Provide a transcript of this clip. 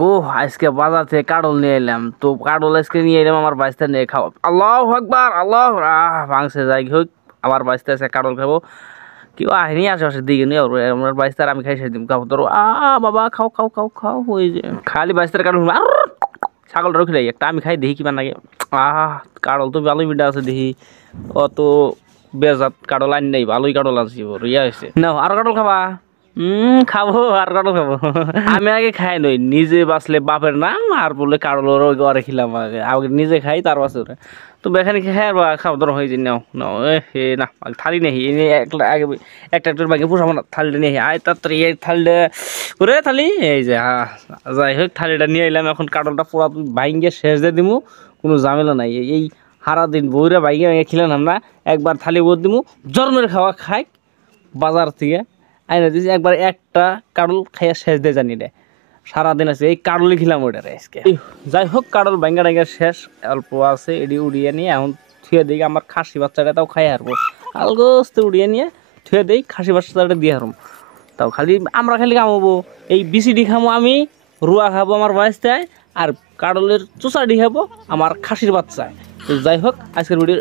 গো আজকে বাজার থেকে কাডল নিয়ে এলাম, তো কাডল আজকে নিয়ে এলাম আমার বাইস্তা নিয়ে খাও। আল্লাহু আকবার, আল্লাহ ভাঙছে যাই হোক, আমার বাইস্তা আছে কাডল খাবো। কেউ আহিনি আশেপাশের দিকে নিয়ে আমার বাইস্তার আমি খাই সেই দিন খাবো। ধরো বাবা খাও খাও খাও খাও, ওই যে খালি বাইস্তার কাডল ছাগল রখিলাই একটা আমি খাই দেখি কিমান লাগে। কাডল তো ভালোই মিঠা আছে দেখি, অত বেজাত কাডল আনি নাই, ভালোই কাডল আনছি ইয়া হয়েছে। নাও আরো কাডল খাবা? খাবো আর কাডল খাবো। আমি আগে খাই নই, নিজে বাঁচলে বাপের নাম, আর বলে কাডলের ঘরে খিলাম আগে আগে নিজে খাই তার বাঁচে। তো বেখানে খাই খাওয়া ধরো হয়েছে। নাও নাও হে না থালি নেই আগে একটা একটা বাকি পোষাবো না, থালিটা নিয়ে আয় তাড়াতাড়ি এই থালিটা করে থালি এই যে যাই হোক থালিটা নিয়ে এলাম। এখন কাডলটা পুরা ভাইঙ্গে শেষ দিয়ে দিমু, কোনো ঝামেলা নাই। এই সারা দিন বইরা ভাইঙ্গে ভাইঙ্গে খিলাম না, একবার থালি বই দিমু জন্মের খাওয়া খাই বাজার থেকে আইনা দিয়েছি একবার, একটা কাডল খাইয়া শেষ দিয়ে জানি রে। সারাদিন আছে এই কাডলই খিলাম ওইটা আজকে। যাই হোক কাডল ভাঙ্গা টাঙ্গা শেষ, অল্প আছে এডি উড়িয়ে নিয়ে এখন থুয়ে দিই আমার খাসি বাচ্চাটা, তাও খাই হারবো আলগোস্তে উড়িয়ে নিয়ে থুয়ে দিই খাসি বাচ্চাটা দিয়ে হারম। তাও খালি আমরা খালি কামাবো, এই বিসিডি খামো আমি, রুয়া খাবো আমার বাচ্চায়, আর কাডলের চুষাডি খাবো আমার খাসির বাচ্চায়। তো যাই হোক আজকের ভিডিও